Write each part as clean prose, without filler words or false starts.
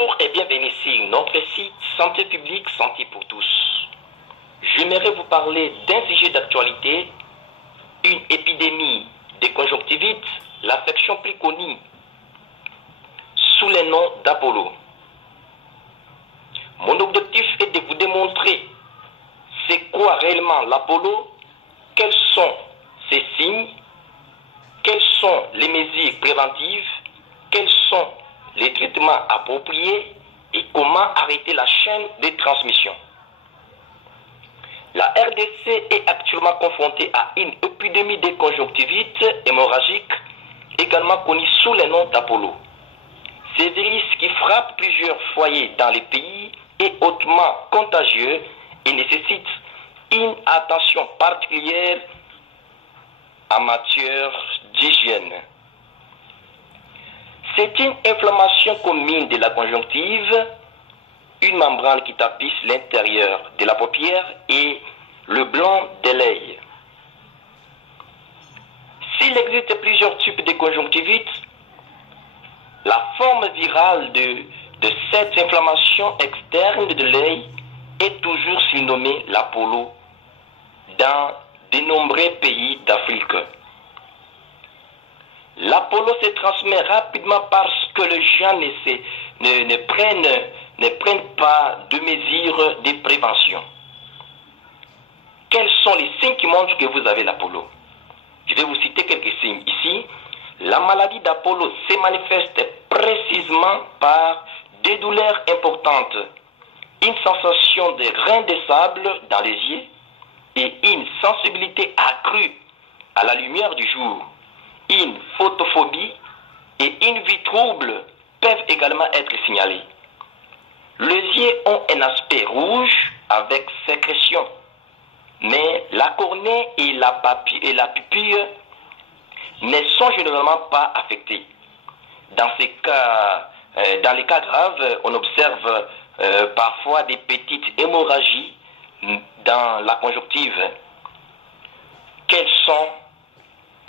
Bonjour et bienvenue sur notre site Santé publique, santé pour tous. J'aimerais vous parler d'un sujet d'actualité, une épidémie de conjonctivite, l'affection plus connue sous le nom d'Apollo. Mon objectif est de vous démontrer c'est quoi réellement l'Apollo, quels sont ses signes, quelles sont les mesures préventives, quels sont les traitements appropriés et comment arrêter la chaîne de transmission. La RDC est actuellement confrontée à une épidémie de conjonctivite hémorragique, également connue sous le nom d'Apollo. Ce virus qui frappe plusieurs foyers dans le pays est hautement contagieux et nécessite une attention particulière en matière d'hygiène. C'est une inflammation commune de la conjonctive, une membrane qui tapisse l'intérieur de la paupière et le blanc de l'œil. S'il existe plusieurs types de conjonctivite, la forme virale de cette inflammation externe de l'œil est toujours surnommée l'Apollo dans de nombreux pays d'Afrique. L'Apollo se transmet rapidement parce que les gens ne prennent pas de mesures de prévention. Quels sont les signes qui montrent que vous avez l'Apollo? Je vais vous citer quelques signes. Ici, la maladie d'Apollo se manifeste précisément par des douleurs importantes, une sensation de grains de sable dans les yeux et une sensibilité accrue à la lumière du jour. Une photophobie et une vue trouble peuvent également être signalées. Les yeux ont un aspect rouge avec sécrétion, mais la cornée et la pupille ne sont généralement pas affectées. Dans les cas graves, on observe parfois des petites hémorragies dans la conjonctive. Quelles sont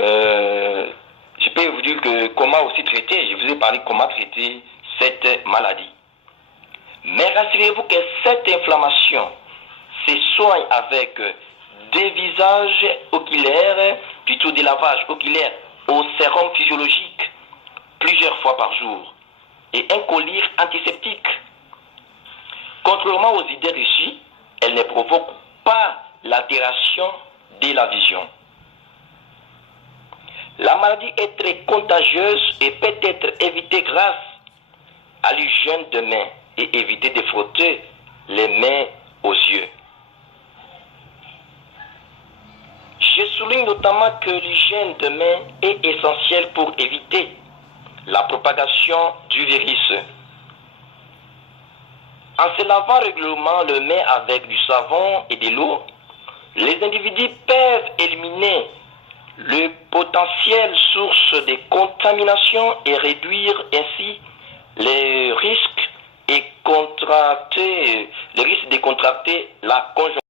je peux vous dire que comment aussi traiter, je vous ai parlé comment traiter cette maladie. Mais rassurez-vous que cette inflammation se soigne avec des visages oculaires, plutôt des lavages oculaires au sérum physiologique plusieurs fois par jour et un collyre antiseptique. Contrairement aux idées reçues, elle ne provoque pas l'altération de la vision. La maladie est très contagieuse et peut être évitée grâce à l'hygiène de mains et éviter de frotter les mains aux yeux. Je souligne notamment que l'hygiène de mains est essentielle pour éviter la propagation du virus. En se lavant régulièrement les mains avec du savon et de l'eau, les individus peuvent éliminer le potentiel source de contamination et réduire ainsi les risques de contracter la conjonctivite.